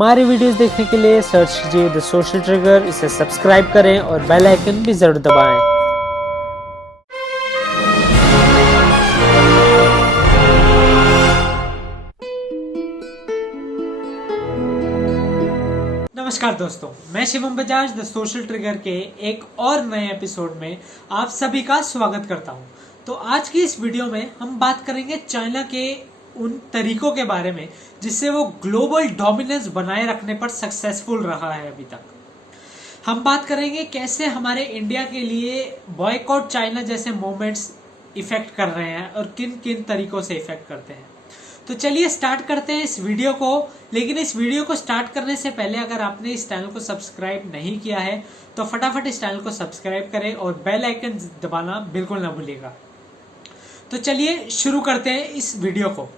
हमारे वीडियोस देखने के लिए सर्च कीजिए द सोशल ट्रिगर, इसे सब्सक्राइब करें और बेल आइकन भी जरूर दबाएं। नमस्कार दोस्तों, मैं Shivam Bajaj the social trigger के एक और नए एपिसोड में आप सभी का स्वागत करता हूं। तो आज की इस वीडियो में हम बात करेंगे चाइना के उन तरीकों के बारे में जिससे वो ग्लोबल डोमिनेंस बनाए रखने पर सक्सेसफुल रहा है अभी तक। हम बात करेंगे कैसे हमारे इंडिया के लिए बॉयकॉट चाइना जैसे मूवमेंट्स इफेक्ट कर रहे हैं और किन किन तरीकों से इफेक्ट करते हैं। तो चलिए स्टार्ट करते हैं इस वीडियो को। लेकिन इस वीडियो को स्टार्ट करने से पहले अगर आपने इस चैनल को सब्सक्राइब नहीं किया है तो फटाफट इस चैनल को सब्सक्राइब करें और बेल आइकन दबाना बिल्कुल ना भूलिएगा। तो चलिए शुरू करते हैं इस वीडियो को।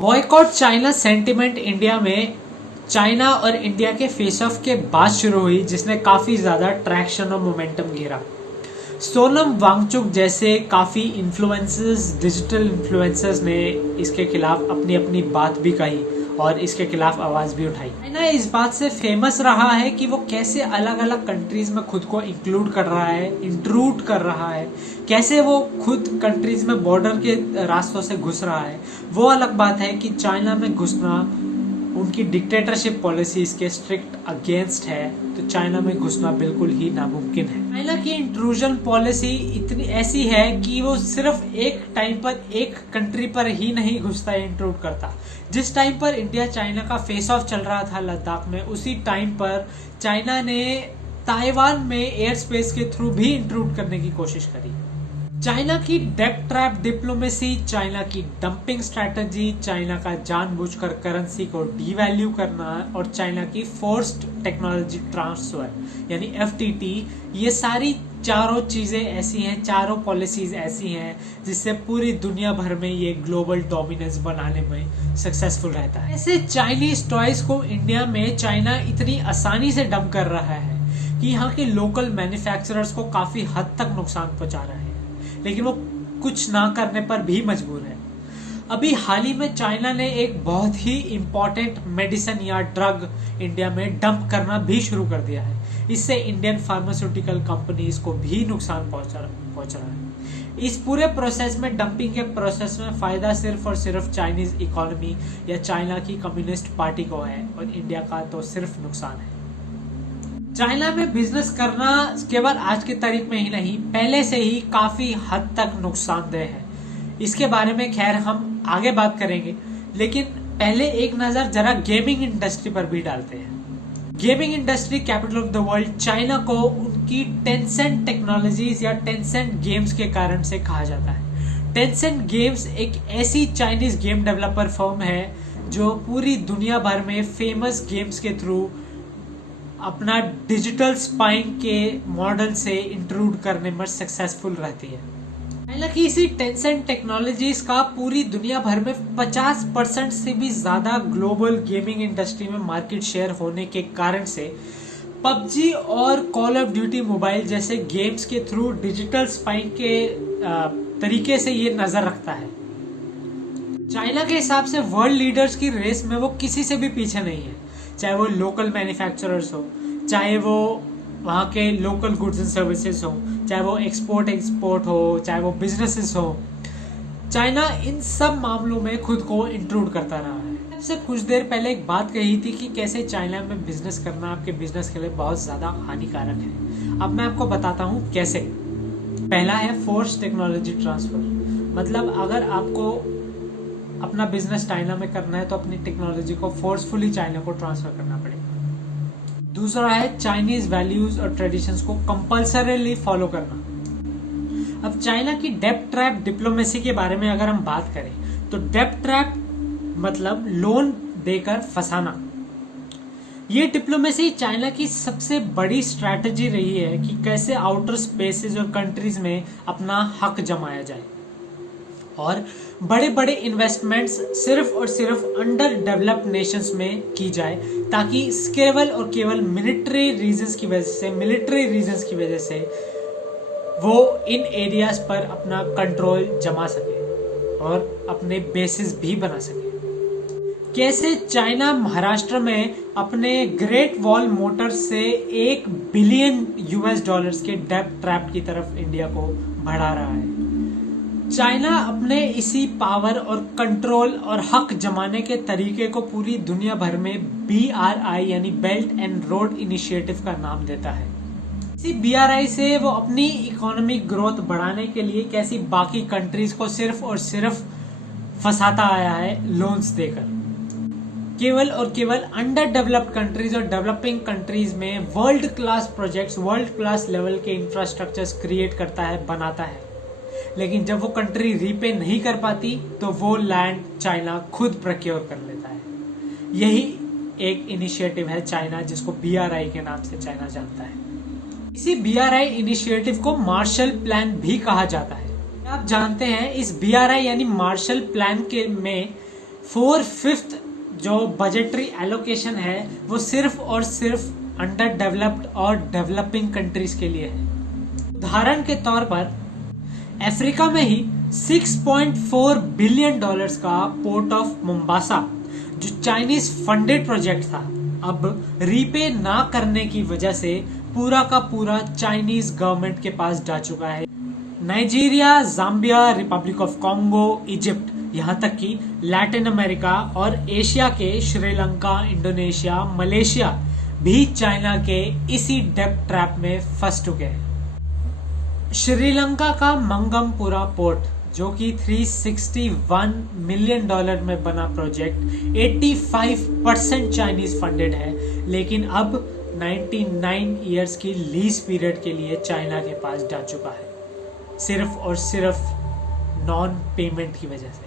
बॉयकॉट चाइना सेंटिमेंट इंडिया में चाइना और इंडिया के फेस ऑफ के बाद शुरू हुई, जिसने काफी ज्यादा ट्रैक्शन और मोमेंटम घेरा। सोनम वांगचुक जैसे काफी इन्फ्लुएंसर्स, डिजिटल इन्फ्लुएंसर्स ने इसके खिलाफ अपनी अपनी बात भी कही और इसके खिलाफ आवाज भी उठाई। चाइना इस बात से फेमस रहा है कि वो कैसे अलग अलग कंट्रीज में खुद को इंक्लूड कर रहा है, इंट्रूड कर रहा है, कैसे वो खुद कंट्रीज में बॉर्डर के रास्तों से घुस रहा है। वो अलग बात है कि चाइना में घुसना उनकी डिक्टेटरशिप पॉलिसीज के स्ट्रिक्ट अगेंस्ट है, तो चाइना में घुसना बिल्कुल ही नामुमकिन है। चाइना की इंट्रूजन पॉलिसी इतनी ऐसी है कि वो सिर्फ एक टाइम पर एक कंट्री पर ही नहीं घुसता है, इंट्रूड करता। जिस टाइम पर इंडिया चाइना का फेस ऑफ चल रहा था लद्दाख में, उसी टाइम पर चाइना ने ताइवान में एयर स्पेस के थ्रू भी इंट्रूड करने की कोशिश करी। चाइना की डेट ट्रैप डिप्लोमेसी, चाइना की डंपिंग स्ट्रैटेजी, चाइना का जानबूझकर करेंसी को डीवैल्यू करना और चाइना की फोर्स्ड टेक्नोलॉजी ट्रांसफर यानी एफटीटी, ये सारी चारों चीजें ऐसी हैं, चारों पॉलिसीज ऐसी हैं जिससे पूरी दुनिया भर में ये ग्लोबल डोमिनेंस बनाने में सक्सेसफुल रहता है। ऐसे चाइनीज टॉयज को इंडिया में चाइना इतनी आसानी से डंप कर रहा है कि यहाँ के लोकल मैन्युफैक्चरर्स को काफी हद तक नुकसान पहुंचा रहा है, लेकिन वो कुछ ना करने पर भी मजबूर है। अभी हाल ही में चाइना ने एक बहुत ही इम्पोर्टेंट मेडिसिन या ड्रग इंडिया में डंप करना भी शुरू कर दिया है। इससे इंडियन फार्मास्यूटिकल कंपनीज को भी नुकसान पहुंच रहा है। इस पूरे प्रोसेस में, डंपिंग के प्रोसेस में फायदा सिर्फ और सिर्फ चाइनीज इकोनॉमी या चाइना की कम्युनिस्ट पार्टी को है और इंडिया का तो सिर्फ नुकसान है। चाइना में बिजनेस करना केवल आज की तारीख में ही नहीं, पहले से ही काफी हद तक नुकसानदेह है। इसके बारे में खैर हम आगे बात करेंगे, लेकिन पहले एक नजर जरा गेमिंग इंडस्ट्री पर भी डालते हैं। Gaming industry capital of the world China को उनकी टेंसेंट टेक्नोलॉजीज या टेंसेंट गेम्स के कारण से कहा जाता है। टेंसेंट गेम्स एक ऐसी चाइनीज गेम डेवलपर फर्म है जो पूरी दुनिया भर में फेमस गेम्स के थ्रू अपना डिजिटल स्पाइंग के मॉडल से इंट्रूड करने में सक्सेसफुल रहती है। हालांकि इसी टेंसेंट टेक्नोलॉजीज का पूरी दुनिया भर में 50% से भी ज्यादा ग्लोबल गेमिंग इंडस्ट्री में मार्केट शेयर होने के कारण से पबजी और कॉल ऑफ ड्यूटी मोबाइल जैसे गेम्स के थ्रू डिजिटल स्पाइंग के तरीके से ये नजर रखता है। चाइना के हिसाब से वर्ल्ड लीडर्स की रेस में वो किसी से भी पीछे नहीं है, चाहे वो लोकल मैन्युफैक्चरर्स हो, चाहे वो वहाँ के लोकल गुड्स एंड सर्विसेज हो, चाहे वो एक्सपोर्ट हो, चाहे वो बिजनेसेस हो। चाइना इन सब मामलों में खुद को इंट्रूड करता रहा है। आपसे कुछ देर पहले एक बात कही थी कि कैसे चाइना में बिजनेस करना आपके बिजनेस के लिए बहुत ज्यादा हानिकारक है। अब मैं आपको बताता हूँ कैसे। पहला है फोर्स टेक्नोलॉजी ट्रांसफर, मतलब अगर आपको अपना बिजनेस चाइना में करना है तो अपनी टेक्नोलॉजी को फोर्सफुली चाइना को ट्रांसफर करना पड़ेगा। दूसरा है चाइनीज वैल्यूज और ट्रेडिशंस को कंपल्सरीली फॉलो करना। अब चाइना की डेब्ट ट्रैप डिप्लोमेसी के बारे में अगर हम बात करें तो डेब्ट ट्रैप मतलब लोन देकर फंसाना। ये डिप्लोमेसी चाइना की सबसे बड़ी स्ट्रैटेजी रही है कि कैसे आउटर स्पेसेस और कंट्रीज में अपना हक जमाया जाए और बड़े बड़े इन्वेस्टमेंट्स सिर्फ और सिर्फ अंडर डेवलप्ड नेशंस में की जाए ताकि केवल और केवल मिलिट्री रीजंस की वजह से वो इन एरियाज पर अपना कंट्रोल जमा सके और अपने बेसिस भी बना सके। कैसे चाइना महाराष्ट्र में अपने ग्रेट वॉल मोटर से $1 बिलियन के डेब्ट ट्रैप की तरफ इंडिया को बढ़ा रहा है। चाइना अपने इसी पावर और कंट्रोल और हक जमाने के तरीके को पूरी दुनिया भर में BRI यानी बेल्ट एंड रोड इनिशिएटिव का नाम देता है। इसी BRI से वो अपनी इकोनॉमिक ग्रोथ बढ़ाने के लिए कैसी बाकी कंट्रीज को सिर्फ और सिर्फ फंसाता आया है लोन्स देकर। केवल और केवल अंडर डेवलप्ड कंट्रीज और डेवलपिंग कंट्रीज में world class projects, world class level के इंफ्रास्ट्रक्चर्स क्रिएट करता है, बनाता है, लेकिन जब वो कंट्री रीपे नहीं कर पाती तो वो लैंड चाइना खुद प्रोक्योर कर लेता है। यही एक इनिशिएटिव है चाइना जिसको BRI के नाम से चाइना जानता है। इसी BRI इनिशिएटिव को मार्शल प्लान भी कहा जाता है। आप जानते हैं इस BRI यानी मार्शल प्लान के में 4/5 जो बजटरी एलोकेशन है वो सिर्फ और सिर्फ अंडर डेवलप्ड और डेवलपिंग कंट्रीज के लिए है। उदाहरण के तौर पर अफ्रीका में ही $6.4 बिलियन का पोर्ट ऑफ मोम्बासा जो चाइनीज फंडेड प्रोजेक्ट था, अब रीपे ना करने की वजह से पूरा का पूरा चाइनीज गवर्नमेंट के पास जा चुका है। Nigeria, Zambia, Republic of Congo, Egypt, यहाँ तक कि लैटिन अमेरिका और एशिया के श्रीलंका, इंडोनेशिया, मलेशिया भी चाइना के इसी डेब्ट ट्रैप में फंस चुके हैं। श्रीलंका का मंगमपुरा पोर्ट जो कि $361 मिलियन में बना प्रोजेक्ट 85% चाइनीज फंडेड है, लेकिन अब 99 इयर्स की लीज पीरियड के लिए चाइना के पास जा चुका है, सिर्फ और सिर्फ नॉन पेमेंट की वजह से।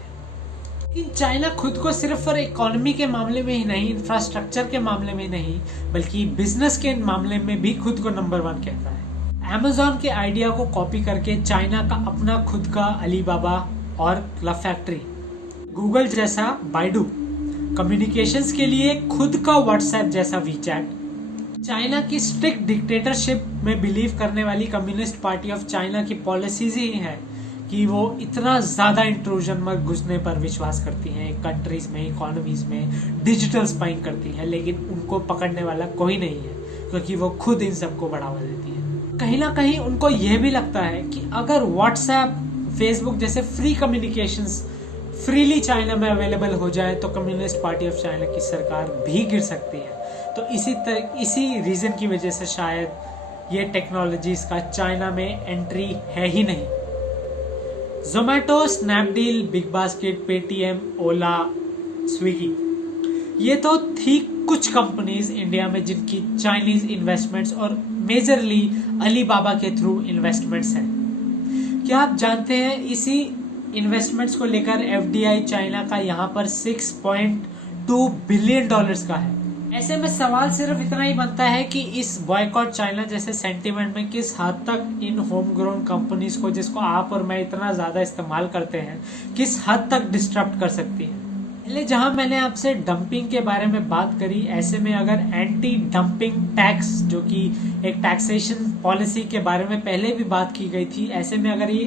लेकिन चाइना खुद को सिर्फ और इकोनॉमी के मामले में ही नहीं, इंफ्रास्ट्रक्चर के मामले में नहीं, बल्कि बिजनेस के मामले में भी खुद को नंबर 1 कहता है। Amazon के आइडिया को कॉपी करके चाइना का अपना खुद का अलीबाबा और क्लब फैक्ट्री, गूगल जैसा बाइडू, कम्युनिकेशंस के लिए खुद का व्हाट्सएप जैसा वीचैट, चाइना की स्ट्रिक्ट डिक्टेटरशिप में बिलीव करने वाली कम्युनिस्ट पार्टी ऑफ चाइना की पॉलिसीज ही है कि वो इतना ज्यादा इंट्रूजन में घुसने पर विश्वास करती हैं कंट्रीज में, इकोनॉमीज में, डिजिटल स्पाइंग करती हैं, लेकिन उनको पकड़ने वाला कोई नहीं है क्योंकि वो खुद इन सबको बढ़ावा देती है। कहीं ना कहीं उनको यह भी लगता है कि अगर व्हाट्सएप, फेसबुक जैसे फ्री कम्युनिकेशंस फ्रीली चाइना में अवेलेबल हो जाए तो कम्युनिस्ट पार्टी ऑफ चाइना की सरकार भी गिर सकती है। तो इसी रीजन की वजह से शायद ये टेक्नोलॉजीज का चाइना में एंट्री है ही नहीं। Zomato, Snapdeal, Big Basket, Paytm, Ola, Swiggy, ये तो थी कुछ कंपनीज इंडिया में जिनकी चाइनीज इन्वेस्टमेंट्स और मेजरली अलीबाबा के थ्रू इन्वेस्टमेंट्स हैं। क्या आप जानते हैं इसी इन्वेस्टमेंट्स को लेकर FDI चाइना का यहाँ पर $6.2 बिलियन का है। ऐसे में सवाल सिर्फ इतना ही बनता है कि इस बॉयकॉट चाइना जैसे सेंटीमेंट में किस हद तक इन होम ग्रोन कंपनीज को, जिसको आप और मैं इतना ज्यादा इस्तेमाल करते हैं, किस हद तक डिस्टर्ब कर सकती है। पहले जहां मैंने आपसे डंपिंग के बारे में बात करी, ऐसे में अगर एंटी डंपिंग टैक्स जो कि एक टैक्सेशन पॉलिसी के बारे में पहले भी बात की गई थी, ऐसे में अगर ये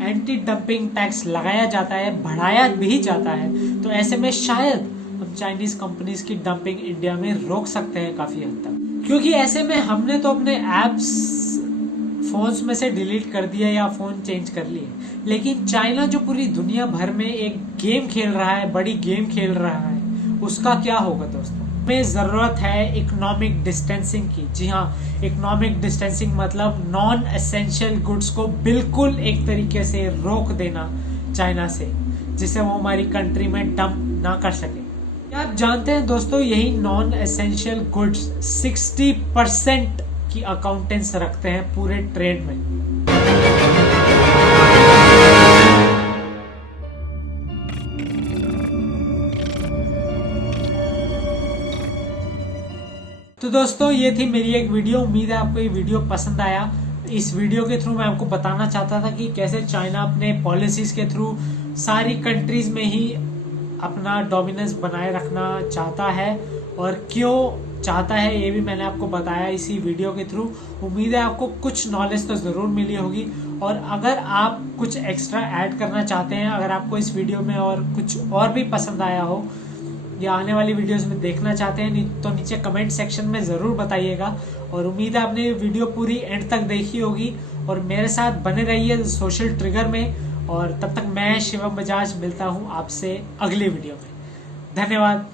एंटी डंपिंग टैक्स लगाया जाता है, बढ़ाया भी जाता है, तो ऐसे में शायद हम चाइनीज कंपनीज की डंपिंग इंडिया में रोक सकते हैं काफी हद तक। क्योंकि ऐसे में हमने तो अपने एप्स फोन्स में से डिलीट कर दिया या फोन चेंज कर लिए, लेकिन चाइना जो पूरी दुनिया भर में एक गेम खेल रहा है, बड़ी गेम खेल रहा है, उसका क्या होगा दोस्तों? हमें जरूरत है इकोनॉमिक डिस्टेंसिंग की। जी हाँ, इकोनॉमिक डिस्टेंसिंग मतलब नॉन एसेंशियल गुड्स को बिल्कुल एक तरीके से रोक देना चाइना से, जिसे वो हमारी कंट्री में डंप ना कर सके। क्या आप जानते हैं दोस्तों, यही नॉन एसेंशियल गुड्स 60% की अकाउंटेंस रखते हैं पूरे ट्रेड में। तो दोस्तों ये थी मेरी एक वीडियो। उम्मीद है आपको ये वीडियो पसंद आया। इस वीडियो के थ्रू मैं आपको बताना चाहता था कि कैसे चाइना अपने पॉलिसीज के थ्रू सारी कंट्रीज में ही अपना डोमिनेंस बनाए रखना चाहता है, और क्यों चाहता है ये भी मैंने आपको बताया इसी वीडियो के थ्रू। उम्मीद है आपको कुछ नॉलेज तो ज़रूर मिली होगी, और अगर आप कुछ एक्स्ट्रा ऐड करना चाहते हैं, अगर आपको इस वीडियो में और कुछ और भी पसंद आया हो या आने वाली वीडियोस में देखना चाहते हैं, तो नीचे कमेंट सेक्शन में ज़रूर बताइएगा। और उम्मीद है आपने वीडियो पूरी एंड तक देखी होगी, और मेरे साथ बने रहिए सोशल ट्रिगर में। और तब तक मैं शिवम बजाज मिलता हूँ आपसे अगली वीडियो में। धन्यवाद।